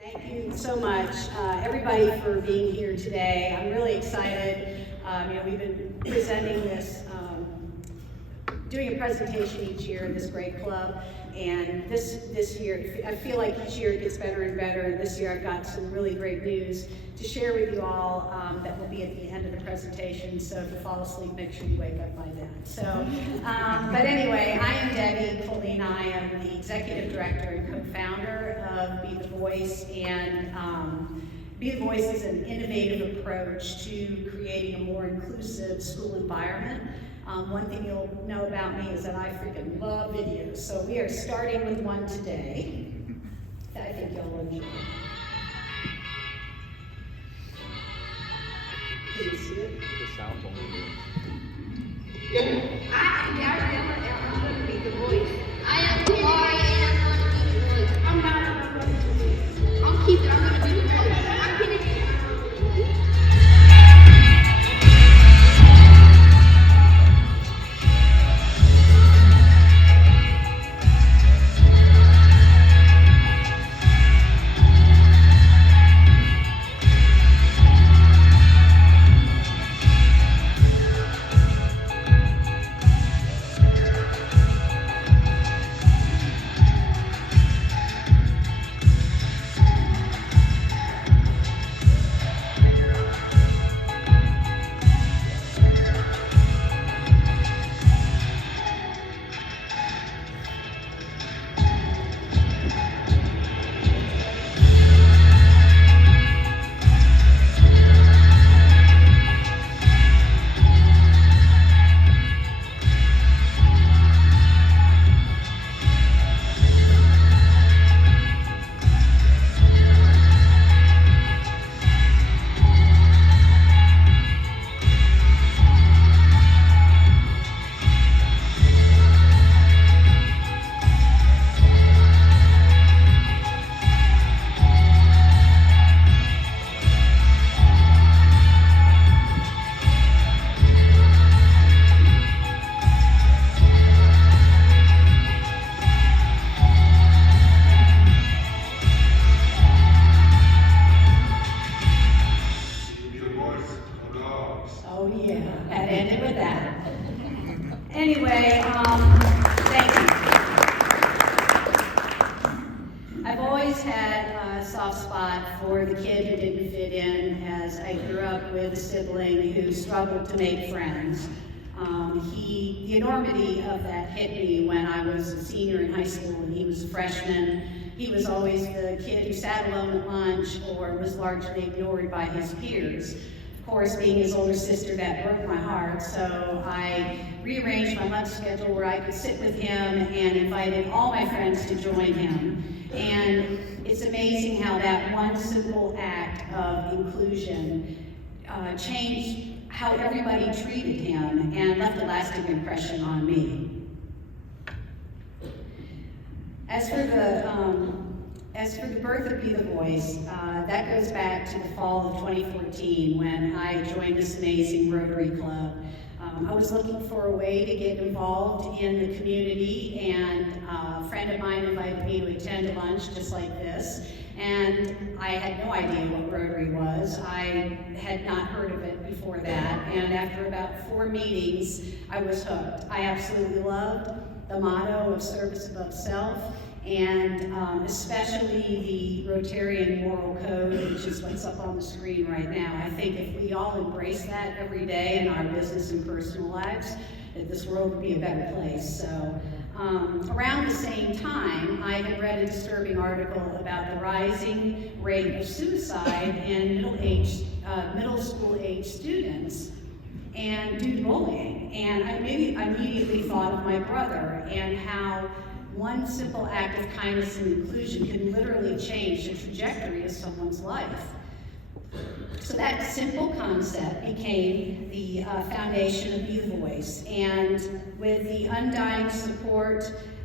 Thank you so much, everybody, for being here today. I'm really excited. We've been presenting this, doing a presentation each year in this great club, and this year, I feel like each year it gets better and better, and this year I've got some really great news to share with you all that will be at the end of the presentation, so if you fall asleep, make sure you wake up by then. But anyway, I am Debbie Colleen. I am the Executive Director and co-founder of Be the Voice, and Be the Voice is an innovative approach to creating a more inclusive school environment. One thing you'll know about me is that I freaking love videos, so we are starting with one today that I think you'll enjoy. Can you see it? The sound only. I'm going to be the voice. I am Kamari and I'm going to be the voice. I'm not going to be the voice. I'm Keith and I'm going to be the voice. I'm going to be Anyway, thank you. I've always had a soft spot for the kid who didn't fit in, as I grew up with a sibling who struggled to make friends. The enormity of that hit me when I was a senior in high school and he was a freshman. He was always the kid who sat alone at lunch or was largely ignored by his peers. Of course, being his older sister, that broke my heart, so I rearranged my lunch schedule where I could sit with him and invited all my friends to join him. And it's amazing how that one simple act of inclusion changed how everybody treated him and left a lasting impression on me. As for the birth of Be the Voice, that goes back to the fall of 2014 when I joined this amazing Rotary Club. I was looking for a way to get involved in the community, and a friend of mine invited me to attend a lunch just like this, and I had no idea what Rotary was. I had not heard of it before that, and after about 4 meetings, I was hooked. I absolutely loved the motto of service above self, and especially the Rotarian Moral Code, which is what's up on the screen right now. I think if we all embrace that every day in our business and personal lives, that this world would be a better place. So around the same time, I had read a disturbing article about the rising rate of suicide in middle school age students and due to bullying. And I immediately thought of my brother and how one simple act of kindness and inclusion can literally change the trajectory of someone's life. So that simple concept became the foundation of Be the Voice. And with the undying support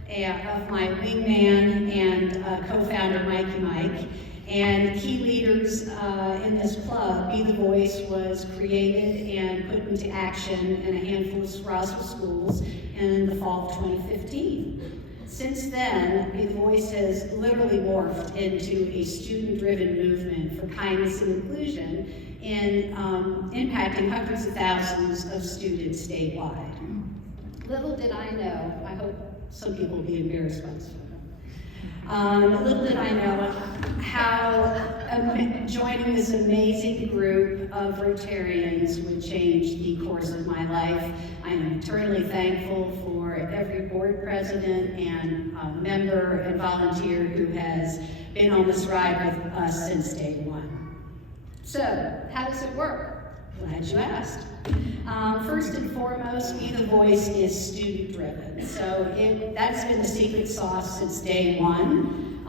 of my wingman and co-founder Mikey Mike, and key leaders in this club, Be the Voice was created and put into action in a handful of Roswell schools in the fall of 2015. Since then, Be the Voice has literally morphed into a student-driven movement for kindness and inclusion in impacting hundreds of thousands of students statewide. Little did I know, I hope some people will be embarrassed by this photo. Little did I know how joining this amazing group of Rotarians would change the course of my life. I am eternally thankful for every board president and member and volunteer who has been on this ride with us since day one. So, how does it work? Glad you asked. First and foremost, Be the Voice is student-driven. So that's been the secret sauce since day one.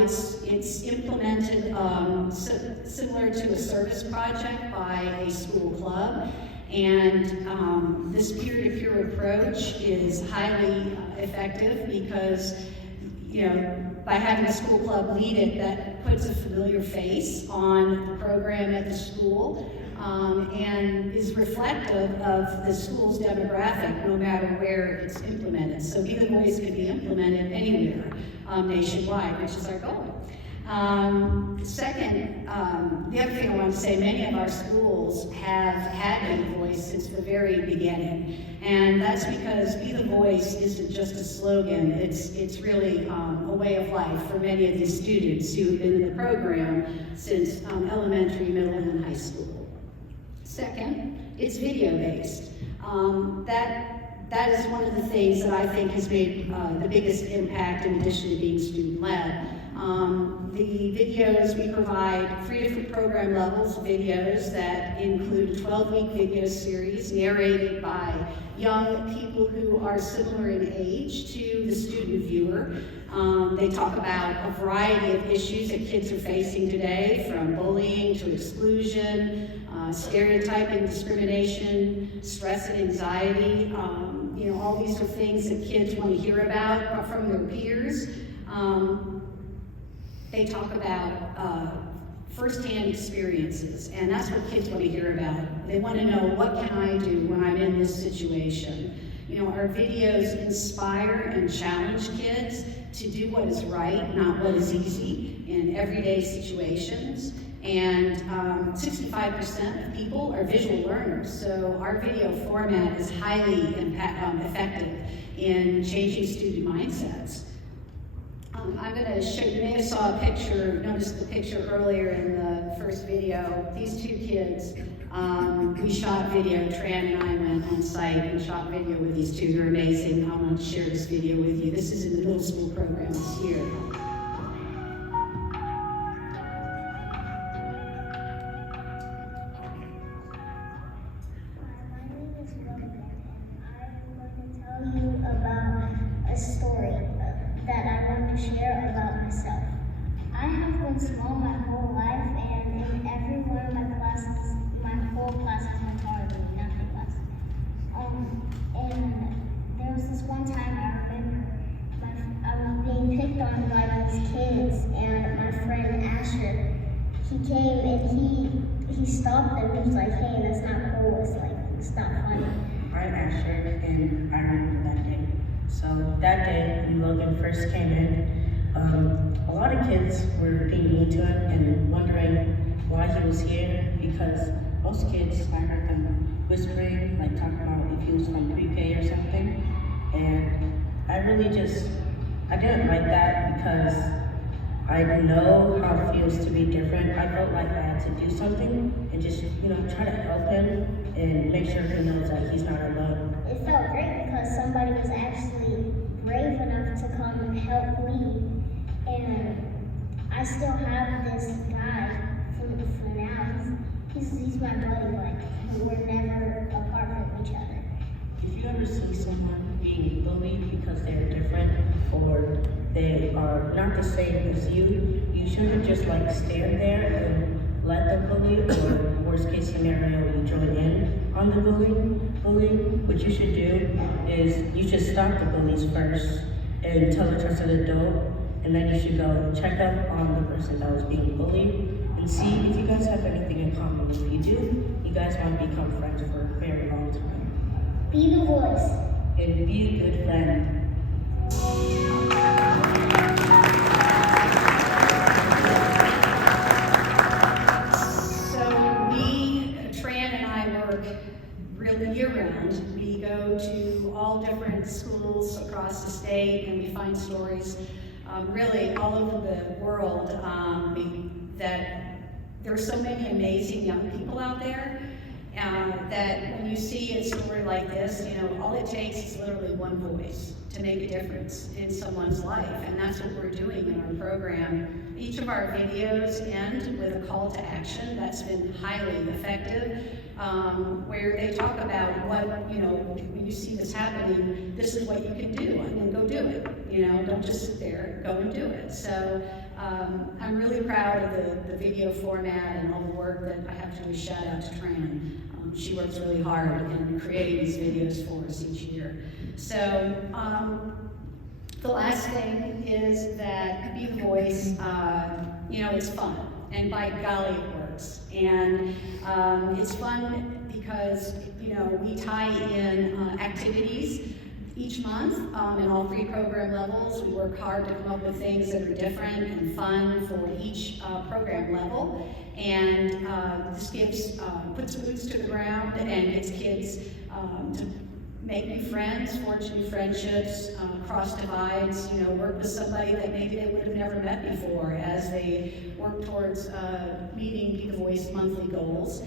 It's implemented similar to a service project by a school club. And this peer-to-peer approach is highly effective because, by having a school club lead it, that puts a familiar face on the program at the school. And is reflective of the school's demographic, no matter where it's implemented. So Be the Voice can be implemented anywhere nationwide, which is our goal. Second, the other thing I want to say, many of our schools have had Be the Voice since the very beginning. And that's because Be the Voice isn't just a slogan, it's really a way of life for many of these students who have been in the program since elementary, middle, and high school. Second, it's video-based. That is one of the things that I think has made the biggest impact in addition to being student-led. The videos, we provide 3 different program levels videos that include a 12-week video series narrated by young people who are similar in age to the student viewer. They talk about a variety of issues that kids are facing today, from bullying to exclusion, stereotyping, discrimination, stress and anxiety. All these are things that kids want to hear about from their peers. They talk about firsthand experiences, and that's what kids want to hear about. They want to know, what can I do when I'm in this situation? Our videos inspire and challenge kids to do what is right, not what is easy, in everyday situations. And 65% of people are visual learners, so our video format is highly effective in changing student mindsets. I'm going to show you may have saw a picture, noticed the picture earlier in the first video. These 2 kids, we shot video, Tran and I went on site and shot video with these 2. They're amazing. I want to share this video with you. This is in the middle school program this year. About a story that I want to share about myself. I have been small my whole life, and in every one of my classes, my whole class is my taller than me, not my class. And there was this one time I remember I was being picked on by these kids, and my friend Asher, he came and he stopped them. He was like, "Hey, that's not cool. It's not funny." I'm Asher, and I remember that day. So that day, when Logan first came in, a lot of kids were being mean to him and wondering why he was here, because most kids, I heard them whispering, like talking about if he was from pre-K or something. And I didn't like that because I know how it feels to be different. I felt like I had to do something and just, try to help him and make sure he knows that he's not alone. It felt great because somebody was actually brave enough to come and help me. And I still have this guy for now. He's my buddy, but we're never apart from each other. If you ever see someone being bullied because they're different or they are not the same as you, you shouldn't just stand there and let them bully, or worst case scenario, you join in on the bullying. What you should do is you should stop the bullies first and tell the trusted adult, and then you should go check up on the person that was being bullied and see if you guys have anything in common. If you do, you guys want to become friends for a very long time. Be the voice. And be a good friend. Tran and I work really year-round. We go to all different schools across the state, and we find stories really all over the world that there are so many amazing young people out there that when you see a story like this, all it takes is literally one voice to make a difference in someone's life, and that's what we're doing in our program. Each of our videos end with a call to action that's been highly effective, where they talk about what, when you see this happening, this is what you can do, and go do it. Don't just sit there, go and do it. So I'm really proud of the video format and all the work that I have to do. Shout out to Tran. She works really hard in creating these videos for us each year. So the last thing is that Be the Voice, it's fun, and by golly, it works. And it's fun because, we tie in activities each month in all 3 program levels. We work hard to come up with things that are different and fun for each program level. And this puts boots to the ground and gets kids to make new friends, forge new friendships, cross divides, work with somebody that maybe they would have never met before as they work towards meeting Be the Voice monthly goals.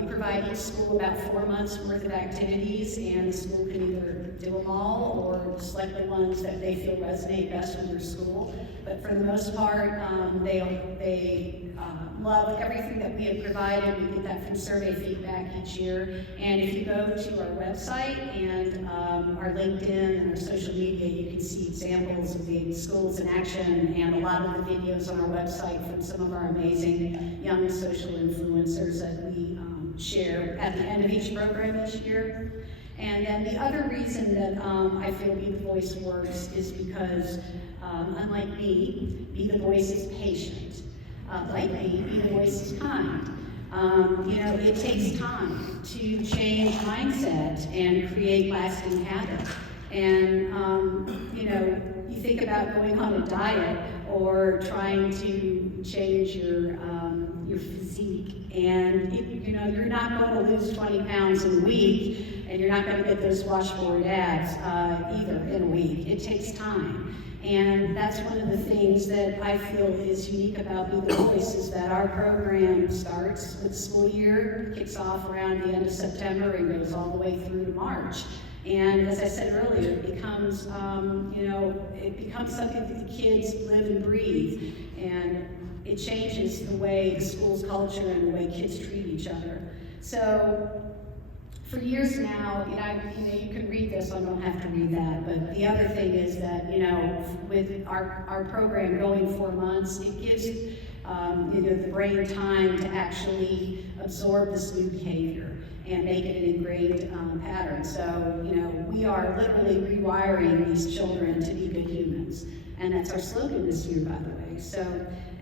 We provide each school about 4 months worth of activities, and the school can either do them all or select the ones that they feel resonate best with their school. But for the most part, they love everything that we have provided. We get that from survey feedback each year. And if you go to our website and our LinkedIn and our social media, you can see examples of the schools in action and a lot of the videos on our website from some of our amazing young social influencers that we share at the end of each program each year. And then the other reason that I feel Be the Voice works is because, unlike me, Be the Voice is patient. Like me, Be the Voice is kind. It takes time to change mindset and create lasting habits. And, you think about going on a diet or trying to change your physique, and you're not going to lose 20 pounds in a week, and you're not going to get those washboard abs either in a week. It takes time. And that's one of the things that I feel is unique about Be the Voice, is that our program starts with the school year, kicks off around the end of September, and goes all the way through to March. And as I said earlier, it becomes, something that the kids live and breathe, and it changes the way the school's culture and the way kids treat each other. So for years now, you can read this, I don't have to read that, but the other thing is that, with our program going 4 months, it gives the brain time to actually absorb this new behavior and make it an ingrained pattern. So, we are literally rewiring these children to be good humans. And that's our slogan this year, by the way. So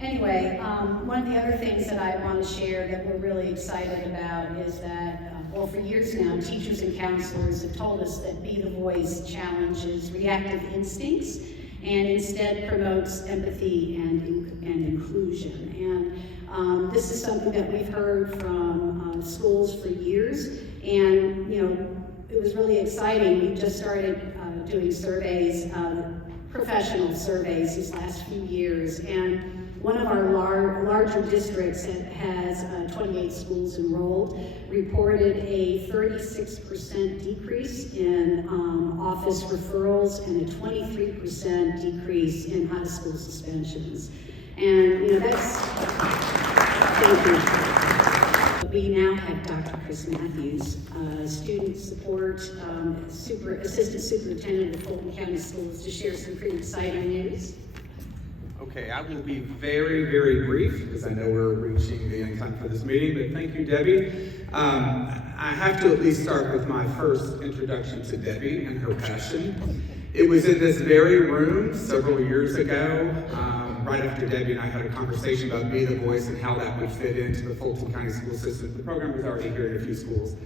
anyway, one of the other things that I want to share that we're really excited about is that, for years now, teachers and counselors have told us that Be the Voice challenges reactive instincts and instead promotes empathy and inclusion. And this is something that we've heard from schools for years, and it was really exciting. We just started doing surveys, professional surveys these last few years, and one of our larger districts that has 28 schools enrolled reported a 36% decrease in office referrals and a 23% decrease in out-of-school suspensions. And thank you. We now have Dr. Chris Matthews, Student Support Assistant Superintendent of Fulton County Schools, to share some pretty exciting news. Okay, I will be very, very brief because I know we're reaching the end time for this meeting, but thank you, Debbie. I have to at least start with my first introduction to Debbie and her passion. It was in this very room several years ago, right after Debbie and I had a conversation about Be the Voice and how that would fit into the Fulton County school system. The program was already here in a few schools.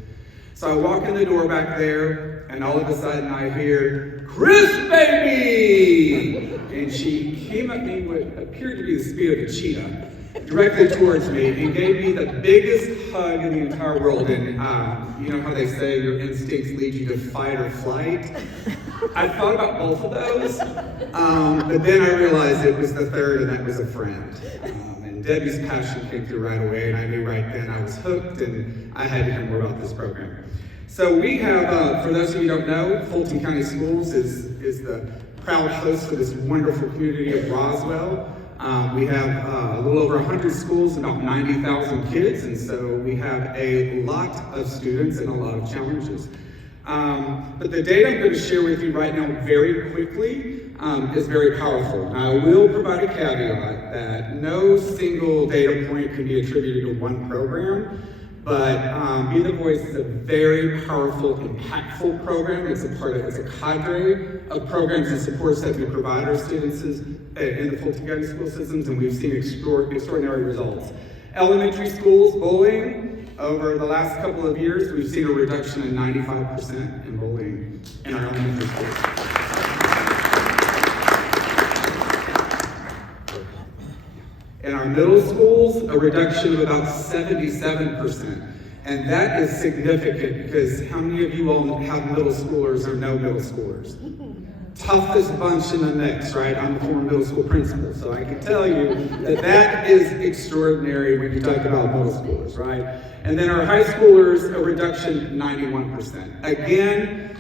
So I walk in the door back there, and all of a sudden I hear, "Chris, baby!" And she came at me with what appeared to be the speed of a cheetah, directly towards me, and gave me the biggest hug in the entire world. And you know how they say your instincts lead you to fight or flight? I thought about both of those, but then I realized it was the third, and that was a friend. And Debbie's passion came through right away, and I knew right then I was hooked, and I had to hear more about this program. So we have, for those of you who don't know, Fulton County Schools is the proud host for this wonderful community of Roswell. We have a little over 100 schools, about 90,000 kids, and so we have a lot of students and a lot of challenges. But the data I'm going to share with you right now very quickly is very powerful. Now, I will provide a caveat that no single data point can be attributed to one program, but Be the Voice is a very powerful, impactful program. It's a cadre of programs and supports that we provide our students in the Fulton County school systems, and we've seen extraordinary results. Elementary schools, bullying, over the last couple of years, we've seen a reduction in 95% in bullying in our elementary schools. In our middle schools, a reduction of about 77%. And that is significant because how many of you all have middle schoolers or know middle schoolers? Toughest bunch in the mix, right? I'm a former middle school principal, so I can tell you that that is extraordinary when you talk about middle schoolers, right? And then our high schoolers, a reduction 91%. Again,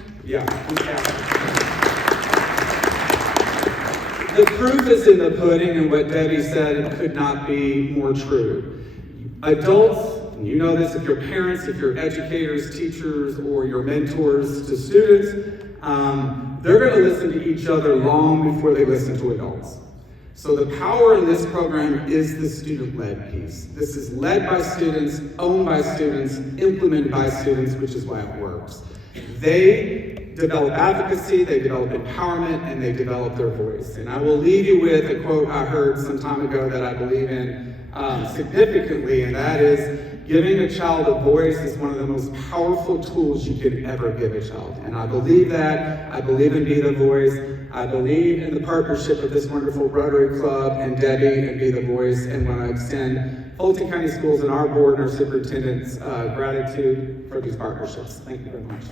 the proof is in the pudding, and what Debbie said could not be more true. Adults, and you know this if you're parents, if you're educators, teachers, or your mentors to students, they're going to listen to each other long before they listen to adults. So the power in this program is the student-led piece. This is led by students, owned by students, implemented by students, which is why it works. They develop advocacy, they develop empowerment, and they develop their voice. And I will leave you with a quote I heard some time ago that I believe in significantly, and that is, giving a child a voice is one of the most powerful tools you can ever give a child. And I believe that. I believe in Be the Voice. I believe in the partnership of this wonderful Rotary Club and Debbie and Be the Voice, and want to extend Fulton County Schools and our board and our superintendents gratitude for these partnerships. Thank you very much.